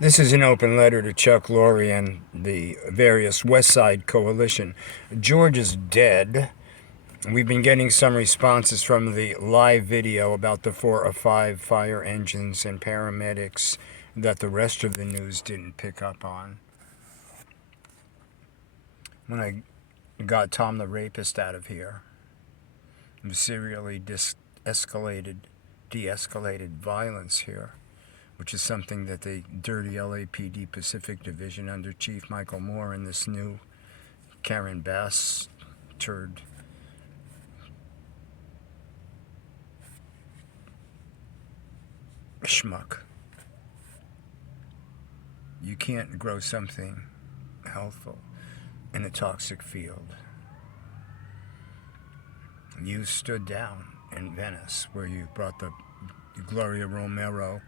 This is an open letter to Chuck Lorre and the various West Side Coalition. George is dead. We've been getting some responses from the live video about the 4 or 5 fire engines and paramedics that the rest of the news didn't pick up on. When I got Tom the Rapist out of here, the serially de-escalated violence here, which is something that the dirty LAPD Pacific Division under Chief Michael Moore and this new Karen Bass turd schmuck. You can't grow something healthful in a toxic field. You stood down in Venice where you brought the Gloria Romero,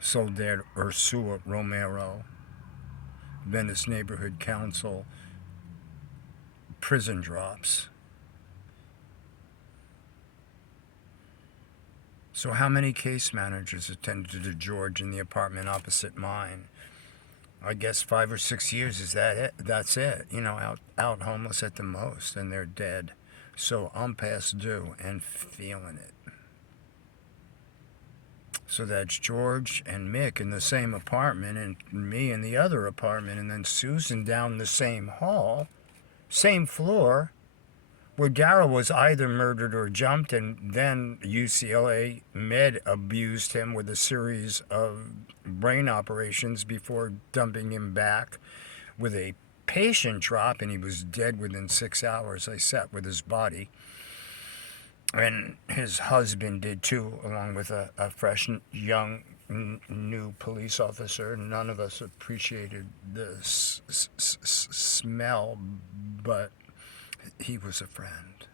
Soledad Ursula Romero, Venice Neighborhood Council, prison drops. So how many case managers attended to George in the apartment opposite mine? I guess 5 or 6 years, is that it? That's it. You know, out homeless at the most, and they're dead. So I'm past due and feeling it. So that's George and Mick in the same apartment, and me in the other apartment, and then Susan down the same hall, same floor, where Daryl was either murdered or jumped, and then UCLA Med abused him with a series of brain operations before dumping him back with a patient drop, and he was dead within 6 hours. I sat with his body. And his husband did too, along with a fresh, young, new police officer. None of us appreciated the smell, but he was a friend.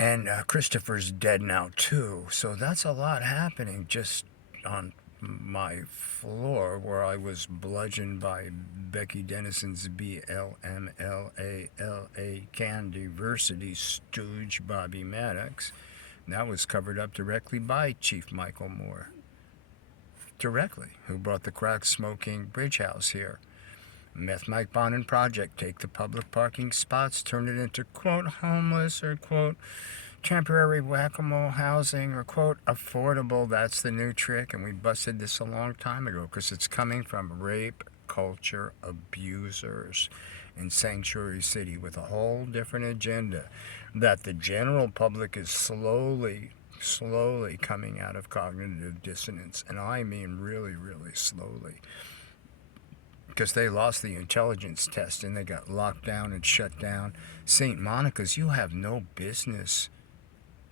And Christopher's dead now too, so that's a lot happening just on my floor where I was bludgeoned by Becky Dennison's BLMLALA Candiversity stooge Bobby Maddox. And that was covered up directly by Chief Michael Moore. Directly, who brought the crack-smoking Bridge House here. Meth Mike Bonin Project, take the public parking spots, turn it into, quote, homeless or, quote, temporary whack-a-mole housing or, quote, affordable. That's the new trick, and we busted this a long time ago because it's coming from rape culture abusers in Sanctuary City with a whole different agenda that the general public is slowly coming out of cognitive dissonance, and I mean really, really slowly. Because they lost the intelligence test and they got locked down and shut down. St. Monica's, you have no business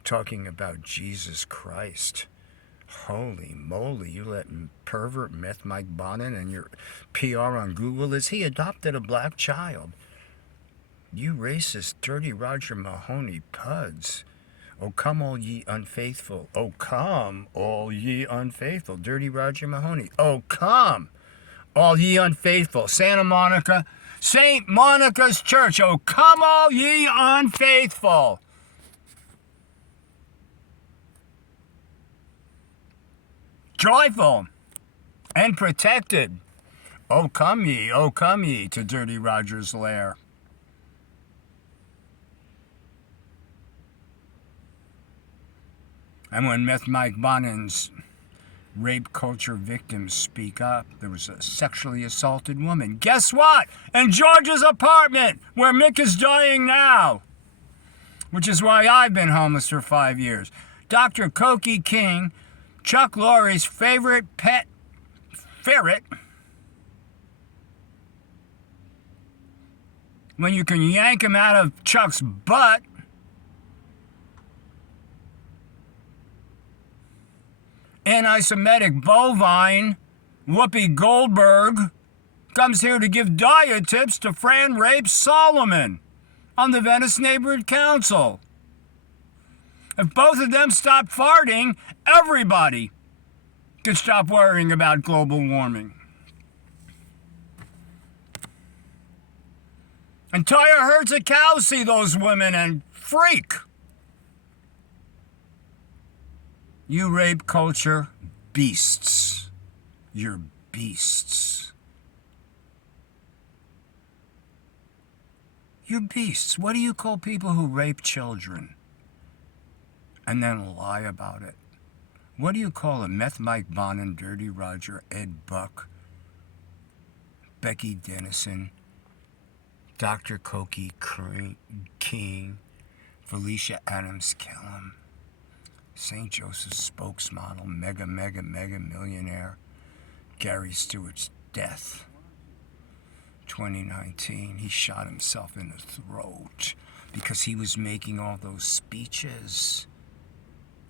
talking about Jesus Christ. Holy moly, you let pervert Meth Mike Bonin and your PR on Google is he adopted a black child. You racist, dirty Roger Mahoney puds. Oh, come all ye unfaithful. Oh, come all ye unfaithful. Dirty Roger Mahoney. Oh, come all ye unfaithful. Santa Monica, St. Monica's Church. Oh, come all ye unfaithful. Joyful and protected. Oh, come ye to Dirty Roger's lair. And when Meth Mike Bonin's rape culture victims speak up, there was a sexually assaulted woman. Guess what? In George's apartment, where Mick is dying now. Which is why I've been homeless for 5 years. Dr. Koki King, Chuck Lorre's favorite pet ferret, when you can yank him out of Chuck's butt, anti-Semitic bovine Whoopi Goldberg comes here to give diet tips to Fran Rape Solomon on the Venice Neighborhood Council. If both of them stop farting, everybody could stop worrying about global warming. Entire herds of cows see those women and freak. You rape culture, beasts. You're beasts. You're beasts. What do you call people who rape children and then lie about it? What do you call a Meth Mike Bonin, Dirty Roger, Ed Buck, Becky Dennison, Dr. Koki King, Felicia Adams Kellum, St. Joseph's spokesmodel, mega millionaire, Gary Stewart's death, 2019. He shot himself in the throat because he was making all those speeches,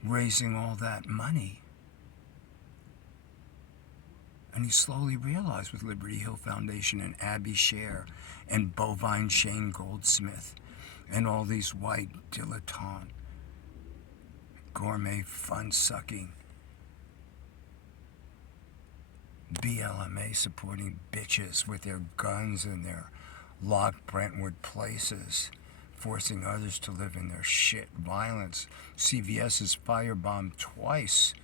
raising all that money. And he slowly realized with Liberty Hill Foundation and Abby Sher and Bovine Shane Goldsmith and all these white dilettante, gourmet, fun-sucking, BLMA supporting bitches with their guns and their locked Brentwood places, forcing others to live in their shit violence. CVS is firebombed twice.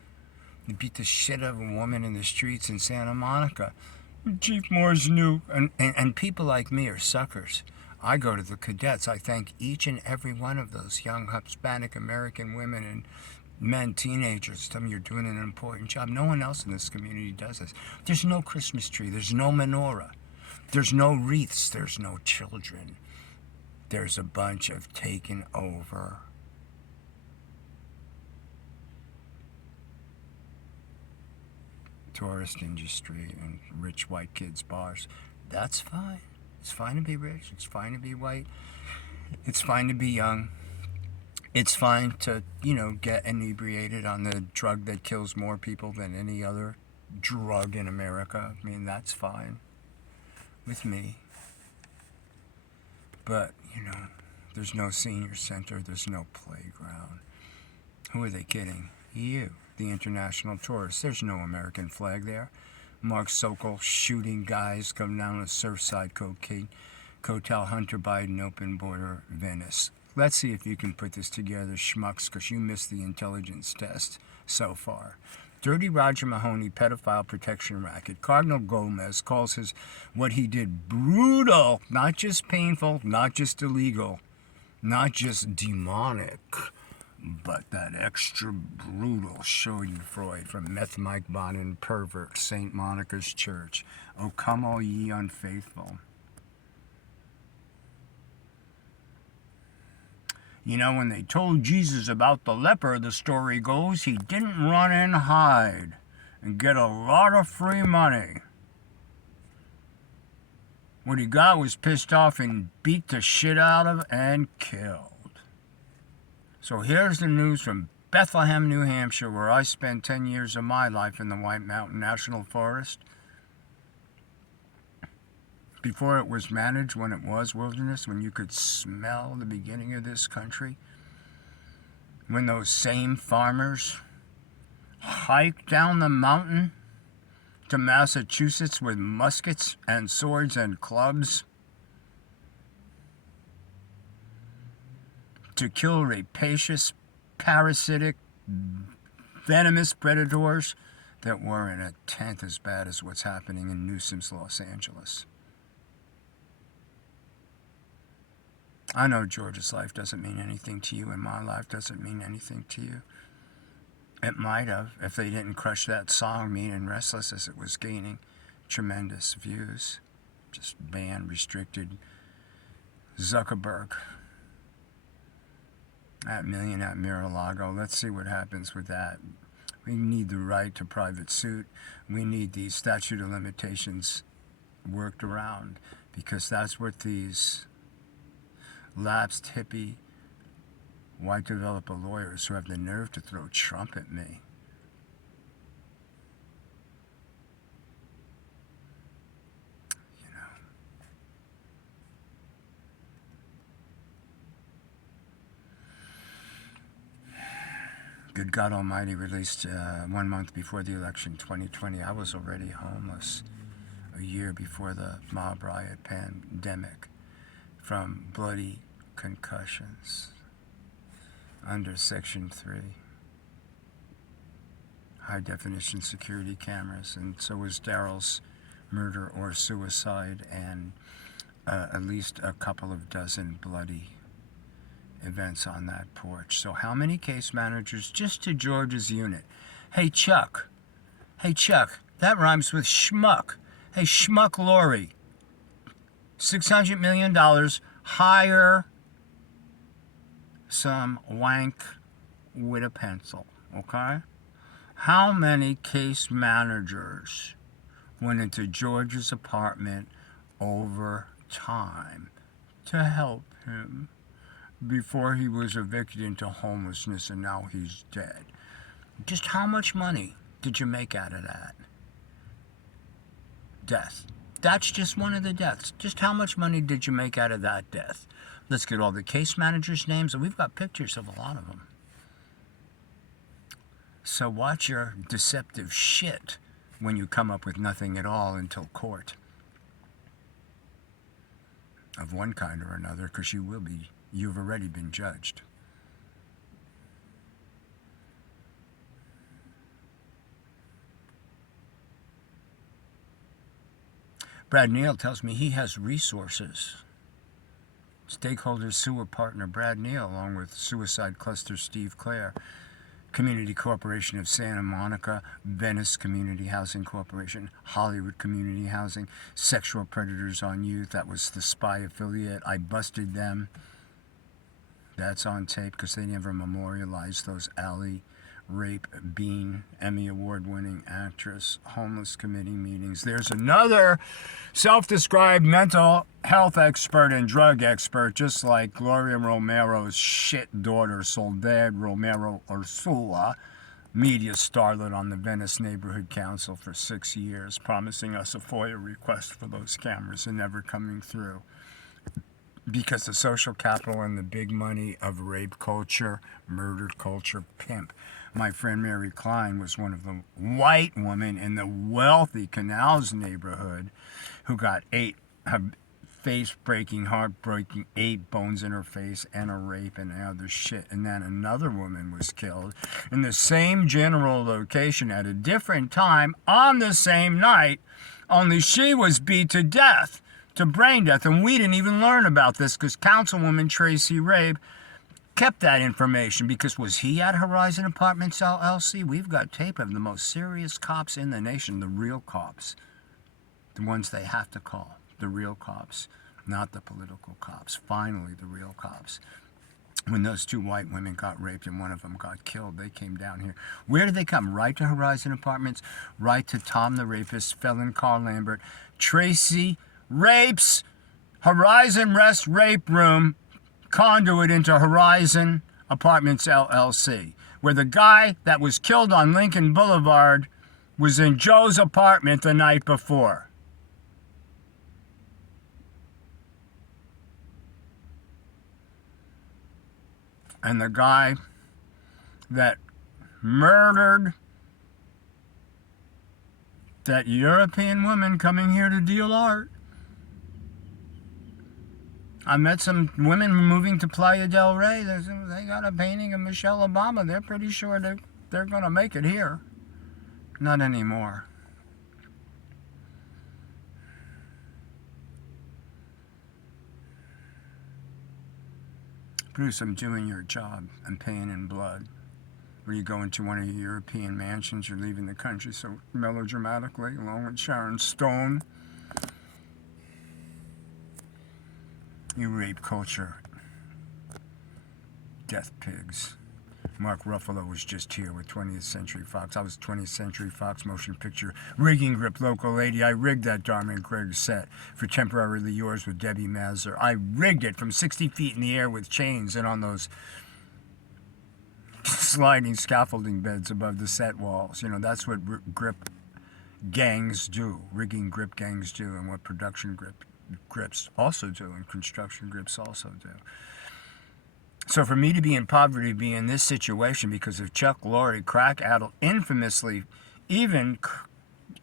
They beat the shit out of a woman in the streets in Santa Monica. Chief Moore's new. And people like me are suckers. I go to the cadets. I thank each and every one of those young Hispanic American women and men, teenagers. Tell me you're doing an important job. No one else in this community does this. There's no Christmas tree. There's no menorah. There's no wreaths. There's no children. There's a bunch of taken over tourist industry and rich white kids' bars. That's fine. It's fine to be rich. It's fine to be white. It's fine to be young. It's fine to, get inebriated on the drug that kills more people than any other drug in America. I mean, that's fine with me. But, there's no senior center. There's no playground. Who are they kidding? You, the international tourists. There's no American flag there. Mark Sokol shooting guys coming down a Surfside Cotel, Hunter Biden, open border, Venice. Let's see if you can put this together, schmucks, because you missed the intelligence test so far. Dirty Roger Mahoney, pedophile protection racket. Cardinal Gomez calls what he did brutal, not just painful, not just illegal, not just demonic, but that extra brutal Schadenfreude from Meth Mike Bonin, pervert, St. Monica's Church. Oh, come all ye unfaithful. When they told Jesus about the leper, the story goes, he didn't run and hide and get a lot of free money. What he got was pissed off and beat the shit out of and killed. So here's the news from Bethlehem, New Hampshire, where I spent 10 years of my life in the White Mountain National Forest. Before it was managed, when it was wilderness, when you could smell the beginning of this country, when those same farmers hiked down the mountain to Massachusetts with muskets and swords and clubs to kill rapacious, parasitic, venomous predators that weren't a tenth as bad as what's happening in Newsom's Los Angeles. I know George's life doesn't mean anything to you, and my life doesn't mean anything to you. It might have if they didn't crush that song, Mean and Restless, as it was gaining tremendous views. Just banned, restricted. Zuckerberg. That million at Mar-a-Lago. Let's see what happens with that. We need the right to private suit. We need these statute of limitations worked around, because that's what these lapsed hippie white developer lawyers who have the nerve to throw Trump at me. Good God Almighty released 1 month before the election, 2020. I was already homeless a year before the mob riot pandemic from bloody concussions under Section 3. high definition security cameras, and so was Daryl's murder or suicide, and at least a couple of dozen bloody events on that porch. So how many case managers just to George's unit? Hey Chuck, that rhymes with schmuck. Hey Schmuck Lori, $600 million, hire some wank with a pencil, okay? How many case managers went into George's apartment over time to help him before he was evicted into homelessness and now he's dead? Just how much money did you make out of that death? That's just one of the deaths. Just how much money did you make out of that death? Let's get all the case managers' names, and we've got pictures of a lot of them. So watch your deceptive shit when you come up with nothing at all until court. Of one kind or another, because you've already been judged. Brad Neal tells me he has resources. Stakeholders sewer partner Brad Neal, along with Suicide Cluster Steve Clare, Community Corporation of Santa Monica, Venice Community Housing Corporation, Hollywood Community Housing, Sexual Predators on Youth. That was the Spy affiliate. I busted them. That's on tape because they never memorialized those Allie Rape Bean, Emmy Award-winning actress, homeless committee meetings. There's another self-described mental health expert and drug expert, just like Gloria Romero's shit daughter, Soledad Romero Ursula, media starlet on the Venice Neighborhood Council for 6 years, promising us a FOIA request for those cameras and never coming through. Because the social capital and the big money of rape culture, murder culture, pimp. My friend Mary Klein was one of the white women in the wealthy Canals neighborhood who got her face-breaking, heart-breaking, 8 bones in her face and a rape and other shit. And then another woman was killed in the same general location at a different time on the same night, only she was beat to death, to brain death. And we didn't even learn about this because Councilwoman Tracy Rabe kept that information, because was he at Horizon Apartments LLC? We've got tape of the most serious cops in the nation, the real cops, the ones they have to call, the real cops, not the political cops. Finally, the real cops. When those 2 white women got raped and one of them got killed, they came down here. Where did they come? Right to Horizon Apartments, right to Tom the rapist, felon Carl Lambert. Tracy rapes Horizon Rest Rape Room, conduit into Horizon Apartments LLC, where the guy that was killed on Lincoln Boulevard was in Joe's apartment the night before. And the guy that murdered that European woman coming here to deal art. I met some women moving to Playa del Rey. They got a painting of Michelle Obama. They're pretty sure they're going to make it here. Not anymore. Bruce, I'm doing your job. I'm paying in blood. Where you go into one of your European mansions, you're leaving the country so melodramatically, along with Sharon Stone. You rape culture. Death pigs. Mark Ruffalo was just here with 20th Century Fox. I was 20th Century Fox motion picture rigging grip local lady. I rigged that Darman Craig set for Temporarily Yours with Debbie Mazur. I rigged it from 60 feet in the air with chains and on those sliding scaffolding beds above the set walls. You know, that's what grip gangs do. Rigging grip gangs do, and what production grips also do, and construction grips also do. So for me to be in poverty, be in this situation because of Chuck Lorre, crack addled, infamously, even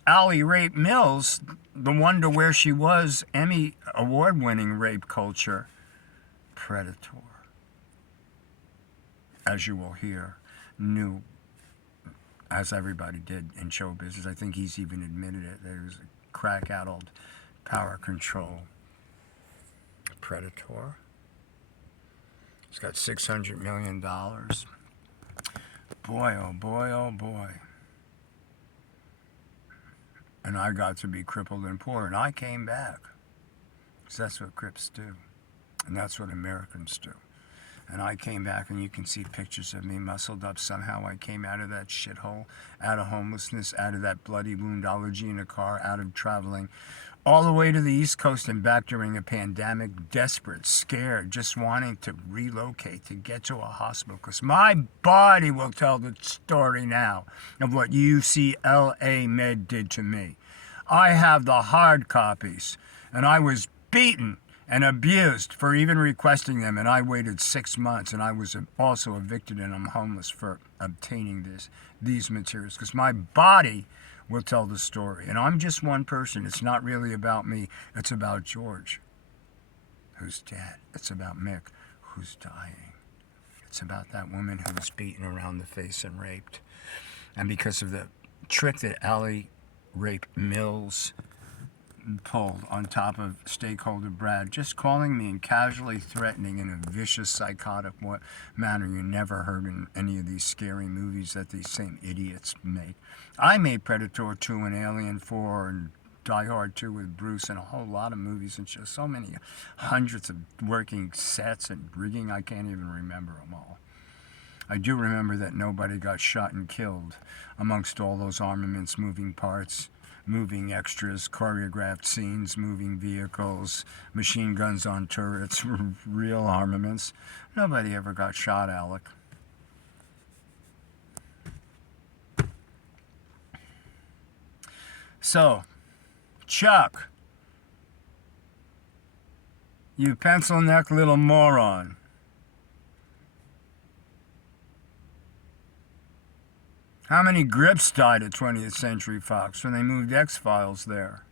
Allie Rape Mills, the wonder where she was, Emmy award-winning rape culture, predator. As you will hear, new as everybody did in show business. I think he's even admitted it. There was a crack-addled power control predator. He's got $600 million. Boy, oh boy, oh boy. And I got to be crippled and poor, and I came back. Because that's what Crips do. And that's what Americans do. And I came back, and you can see pictures of me muscled up. Somehow I came out of that shithole, out of homelessness, out of that bloody woundology in a car, out of traveling all the way to the East Coast and back during a pandemic, desperate, scared, just wanting to relocate, to get to a hospital. Because my body will tell the story now of what UCLA Med did to me. I have the hard copies, and I was beaten and abused for even requesting them, and I waited 6 months, and I was also evicted, and I'm homeless for obtaining these materials, because my body will tell the story. And I'm just one person. It's not really about me. It's about George, who's dead. It's about Mick, who's dying. It's about that woman who was beaten around the face and raped. And because of the trick that Allie Rape Mills pulled on top of stakeholder Brad, just calling me and casually threatening in a vicious, psychotic manner you never heard in any of these scary movies that these same idiots make. I made Predator 2 and Alien 4 and Die Hard 2 with Bruce and a whole lot of movies and shows. So many hundreds of working sets and rigging, I can't even remember them all. I do remember that nobody got shot and killed amongst all those armaments, moving parts, moving extras, choreographed scenes, moving vehicles, machine guns on turrets, real armaments. Nobody ever got shot, Alec. So, Chuck, you pencil neck little moron. How many grips died at 20th Century Fox when they moved X-Files there?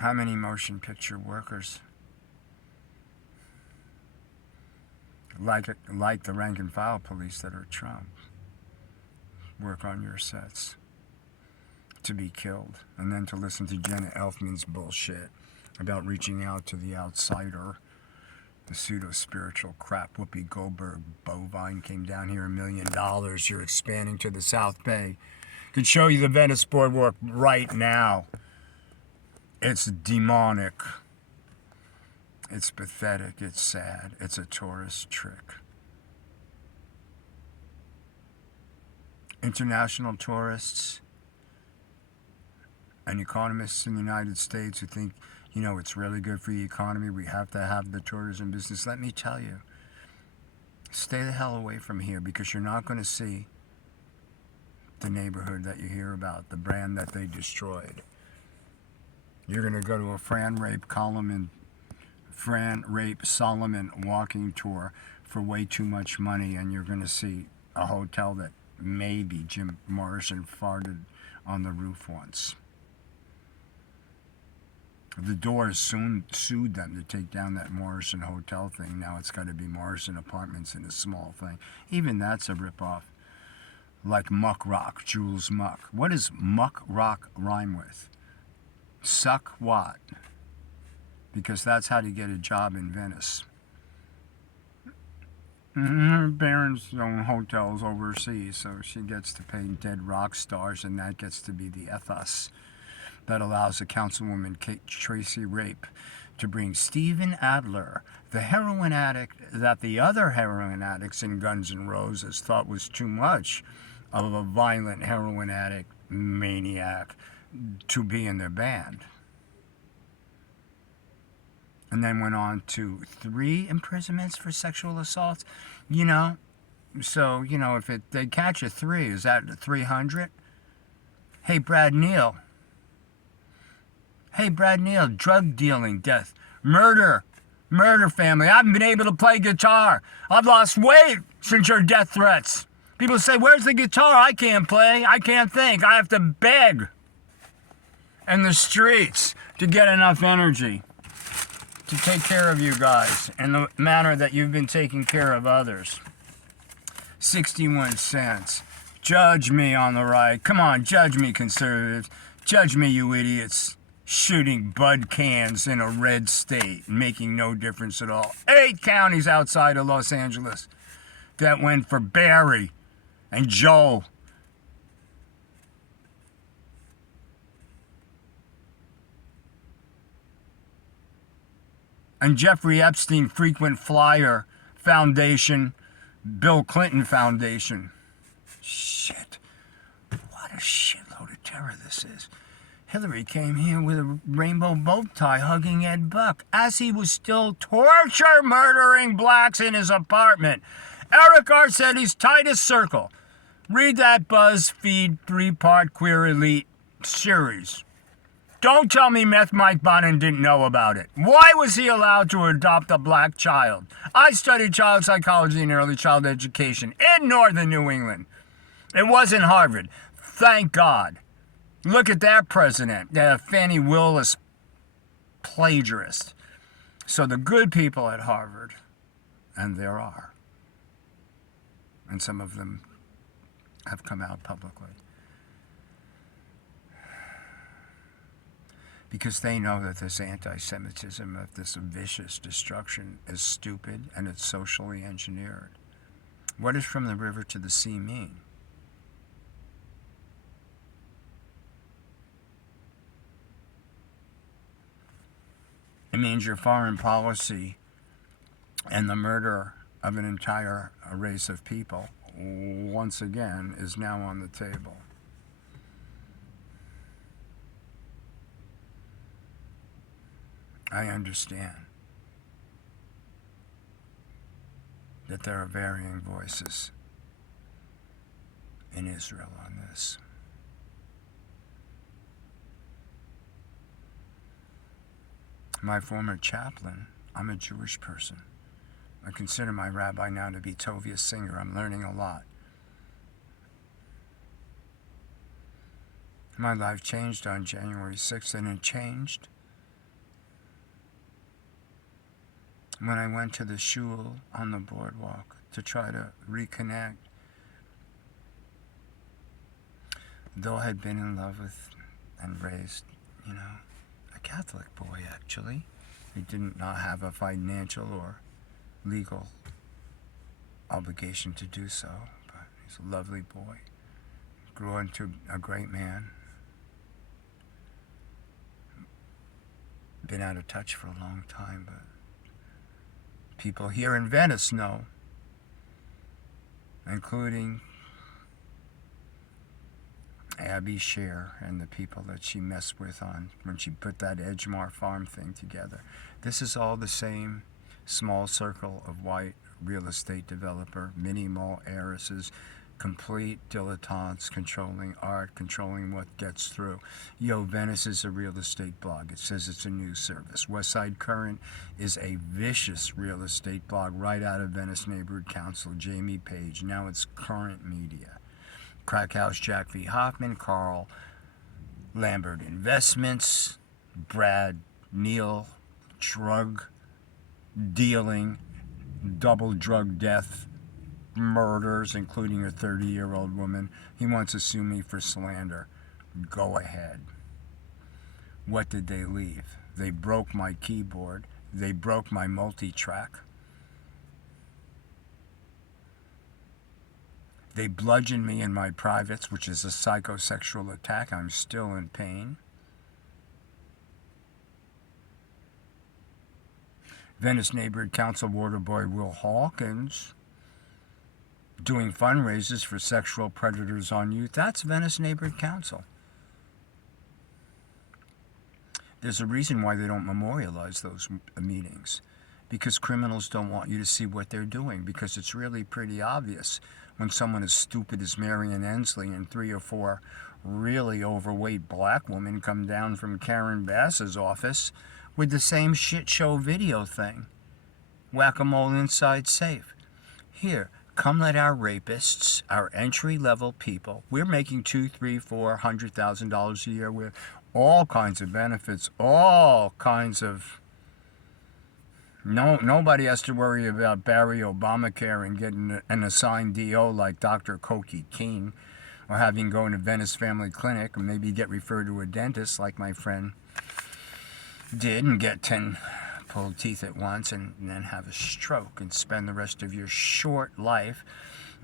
How many motion picture workers, like the rank and file police that are Trump, work on your sets to be killed, and then to listen to Jenna Elfman's bullshit about reaching out to the outsider, the pseudo-spiritual crap. Whoopi Goldberg, bovine, came down here $1 million. You're expanding to the South Bay. Could show you the Venice Boardwalk right now. It's demonic. It's pathetic. It's sad. It's a tourist trick. International tourists and economists in the United States who think, you know, it's really good for the economy, we have to have the tourism business. Let me tell you, stay the hell away from here, because you're not going to see the neighborhood that you hear about, the brand that they destroyed. You're going to go to a Fran Rape Solomon walking tour for way too much money, and you're going to see a hotel that maybe Jim Morrison farted on the roof once. The Doors soon sued them to take down that Morrison Hotel thing. Now it's got to be Morrison Apartments in a small thing. Even that's a ripoff. Like Muck Rock, Jules Muck. What does Muck Rock rhyme with? Suck what? Because that's how to get a job in Venice. Her parents own hotels overseas, so she gets to pay dead rock stars, and that gets to be the ethos that allows a councilwoman, Tracy Rape, to bring Steven Adler, the heroin addict that the other heroin addicts in Guns N' Roses thought was too much of a violent heroin addict maniac, to be in their band. And then went on to 3 imprisonments for sexual assaults. You know, so, you know, if they catch a 3, is that 300? Hey, Brad Neal, drug dealing, death, murder family. I haven't been able to play guitar. I've lost weight since your death threats. People say, where's the guitar? I can't play. I can't think. I have to beg in the streets to get enough energy to take care of you guys in the manner that you've been taking care of others. 61 cents. Judge me on the right. Come on, judge me, conservatives. Judge me, you idiots. Shooting bud cans in a red state, making no difference at all. 8 counties outside of Los Angeles that went for Barry and Joe. And Jeffrey Epstein Frequent Flyer Foundation, Bill Clinton Foundation. Shit. What a shitload of terror this is. Hillary came here with a rainbow bow tie hugging Ed Buck as he was still torture murdering blacks in his apartment. Eric Garcetti's tightest circle. Read that BuzzFeed 3-part Queer Elite series. Don't tell me Meth Mike Bonin didn't know about it. Why was he allowed to adopt a black child? I studied child psychology and early child education in northern New England. It wasn't Harvard. Thank God. Look at that president, Fannie Willis plagiarist. So the good people at Harvard, and there are, and some of them have come out publicly, because they know that this anti-Semitism, that this vicious destruction is stupid and it's socially engineered. What does from the river to the sea mean? It means your foreign policy and the murder of an entire race of people, once again, is now on the table. I understand that there are varying voices in Israel on this. My former chaplain, I'm a Jewish person. I consider my rabbi now to be Tovia Singer. I'm learning a lot. My life changed on January 6th, and it changed when I went to the shul on the boardwalk to try to reconnect. Though I had been in love with and raised, a Catholic boy, actually. He did not have a financial or legal obligation to do so, but he's a lovely boy. Grew into a great man. Been out of touch for a long time, but people here in Venice know, including Abby Scher and the people that she messed with on when she put that Edgemar Farm thing together. This is all the same small circle of white real estate developer, mini mall heiresses, complete dilettantes controlling art, controlling what gets through. Venice is a real estate blog. It says it's a news service. Westside Current is a vicious real estate blog right out of Venice Neighborhood Council, Jamie Page. Now it's Current Media. Crack House Jack V. Hoffman, Carl Lambert Investments, Brad Neal, drug dealing, double drug death, murders, including a 30-year-old woman. He wants to sue me for slander. Go ahead. What did they leave? They broke my keyboard. They broke my multi-track. They bludgeoned me in my privates, which is a psychosexual attack. I'm still in pain. Venice Neighborhood Council Waterboy Will Hawkins doing fundraisers for sexual predators on youth. That's Venice Neighborhood Council. There's a reason why they don't memorialize those meetings, because criminals don't want you to see what they're doing, because it's really pretty obvious when someone as stupid as Marion Ensley and 3 or 4 really overweight black women come down from Karen Bass's office with the same shit show video thing. Whack-a-mole inside safe. Here, come let our rapists, our entry-level people, we're making $200,000, $300,000, $400,000 a year with all kinds of benefits, all kinds of No, nobody has to worry about Barry Obamacare and getting an assigned DO like Dr. Koki King, or having go to Venice Family Clinic, or maybe get referred to a dentist like my friend did and get 10 pulled teeth at once and then have a stroke and spend the rest of your short life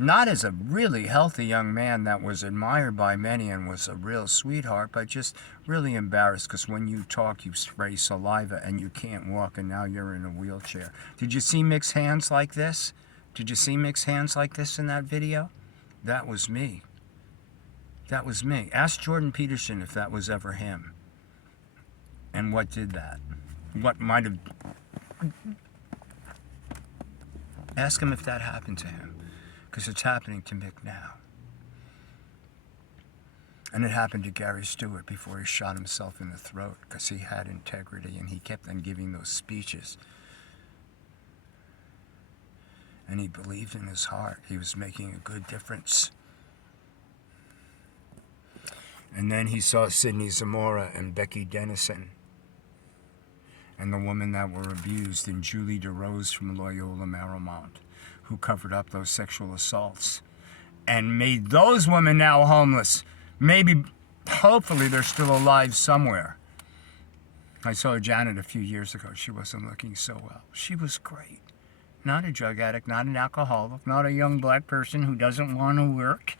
not as a really healthy young man that was admired by many and was a real sweetheart, but just really embarrassed because when you talk, you spray saliva and you can't walk, and now you're in a wheelchair. Did you see Mick's hands like this? Did you see Mick's hands like this in that video? That was me. That was me. Ask Jordan Peterson if that was ever him. And what did that? What might have... Ask him if that happened to him. Because it's happening to Mick now. And it happened to Gary Stewart before he shot himself in the throat, because he had integrity and he kept on giving those speeches. And he believed in his heart he was making a good difference. And then he saw Sidney Zamora and Becky Dennison and the women that were abused, and Julie DeRose from Loyola Marymount, who covered up those sexual assaults and made those women now homeless. Maybe, hopefully, they're still alive somewhere. I saw Janet a few years ago. She wasn't looking so well. She was great. Not a drug addict, not an alcoholic, not a young black person who doesn't want to work,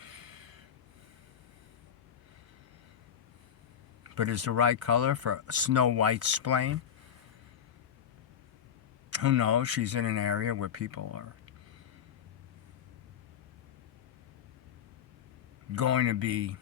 but is the right color for Snow White's spleen. Who knows? She's in an area where people are going to be